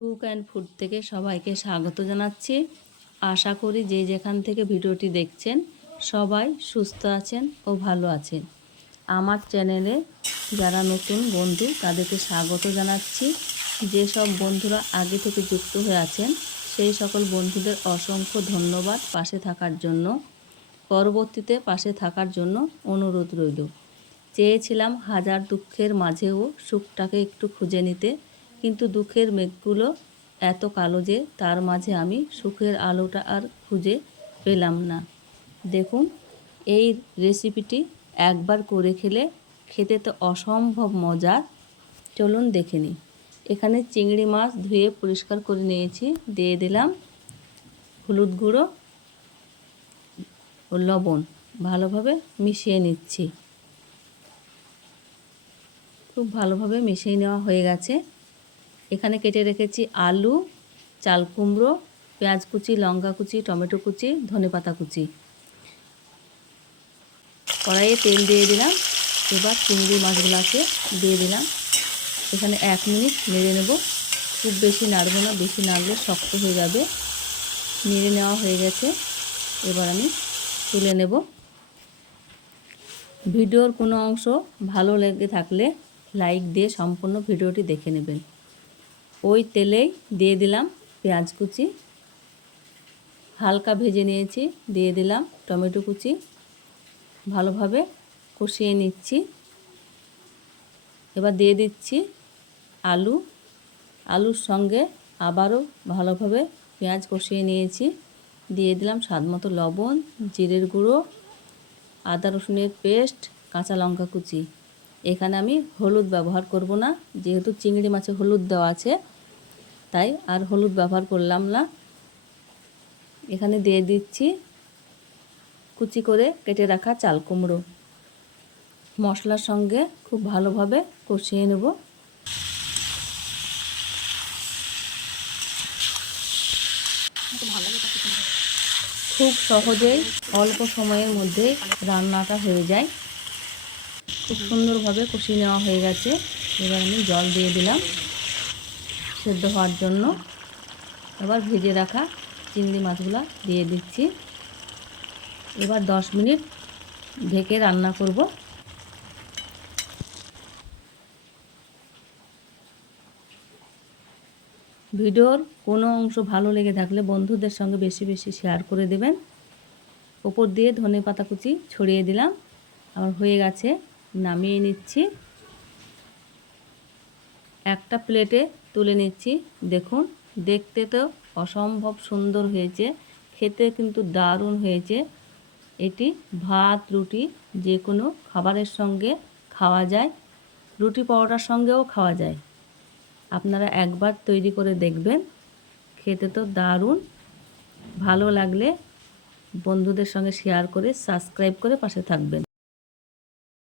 Cook and food থেকে সবাইকে স্বাগত জানাচ্ছি। আশা করি যে যেখান থেকে ভিডিওটি দেখছেন সবাই সুস্থ আছেন ও ভালো আছেন। আমার চ্যানেলে যারা নতুন বন্ধু তাদেরকে স্বাগত জানাচ্ছি। যেসব বন্ধুরা আগে থেকে যুক্ত হয়ে আছেন সেই সকল বন্ধুদের অসংখ্য ধন্যবাদ পাশে থাকার জন্য। পরবর্তীতে পাশে থাকার জন্য অনুরোধ রইল। চেয়েছিলাম হাজার দুঃখের মাঝেও সুখটাকে একটু খুঁজে নিতে, কিন্তু দুঃখের মেঘগুলো এত কালো যে তার মাঝে আমি সুখের আলোটা আর খুঁজে পেলাম না। দেখুন, এই রেসিপিটি একবার করে খেতে তো অসম্ভব মজার। চলুন দেখে নিই। এখানে চিংড়ি মাছ ধুয়ে পরিষ্কার করে নিয়েছি। দিয়ে দিলাম হলুদ গুঁড়ো ও লবণ, ভালোভাবে মিশিয়ে নিচ্ছি। খুব ভালোভাবে মিশিয়ে নেওয়া হয়ে গেছে। এখানে কেটে রেখেছি আলু, চাল কুমড়ো, পেঁয়াজ কুচি, লঙ্কা কুচি, টমেটো কুচি, ধনেপাতা কুচি। কড়াইয়ে তেল দিয়ে দিলাম। এবার চিংড়ি মাছগুলোকে দিয়ে দিলাম। এখানে 1 মিনিট নেড়ে নেব। খুব বেশি নাড়বো না, বেশি নাড়লে শক্ত হয়ে যাবে। নেড়ে নেওয়া হয়ে গেছে। এবার আমি তুলে নেব। ভিডিওর কোনো অংশ ভালো লেগে থাকলে লাইক দিয়ে সম্পূর্ণ ভিডিওটি দেখে নেবেন। ওই তেলেই দিয়ে দিলাম পেঁয়াজ কুচি, হালকা ভেজে নিয়েছি। দিয়ে দিলাম টমেটো কুচি, ভালোভাবে কষিয়ে নিচ্ছি। এবার দিয়ে দিচ্ছি আলুর সঙ্গে আবারও ভালোভাবে পেঁয়াজ কষিয়ে নিয়েছি। দিয়ে দিলাম স্বাদমতো লবণ, জিরের গুঁড়ো, আদা রসুনের পেস্ট, কাঁচা লঙ্কা কুচি। এখানে আমি হলুদ ব্যবহার করব না, যেহেতু চিংড়ি মাছে হলুদ দেওয়া আছে তাই আর হলুদ ব্যবহার করলাম না। এখানে দিয়ে দিচ্ছি কুচি করে কেটে রাখা চাল কুমড়ো। মশলার সঙ্গে খুব ভালোভাবে কষিয়ে নেব। খুব সহজেই অল্প সময়ের মধ্যে রান্নাটা হয়ে যায়। খুব সুন্দরভাবে কষিয়ে নেওয়া হয়ে গেছে। এবার আমি জল দিয়ে দিলাম সেদ্ধ হওয়ার জন্য। এবার ভেজে রাখা চিংড়ি মাছগুলো দিয়ে দিচ্ছি। এবার 10 মিনিট ঢেকে রান্না করব। ভিডিওর কোনো অংশ ভালো লেগে থাকলে বন্ধুদের সঙ্গে বেশি বেশি শেয়ার করে দেবেন। ওপর দিয়ে ধনেপাতা কুচি ছড়িয়ে দিলাম। আমার হয়ে গেছে, নামিয়ে নিচ্ছি। একটা প্লেটে তুলে নিচ্ছি। দেখুন, দেখতে তো অসম্ভব সুন্দর হয়েছে, খেতে কিন্তু দারুণ হয়েছে। এটি ভাত, রুটি যে কোনো খাবারের সঙ্গে খাওয়া যায়, রুটি পরোটার সঙ্গেও খাওয়া যায়। আপনারা একবার তৈরি করে দেখবেন, খেতে তো দারুণ। ভালো লাগলে বন্ধুদের সঙ্গে শেয়ার করে সাবস্ক্রাইব করে পাশে থাকবেন।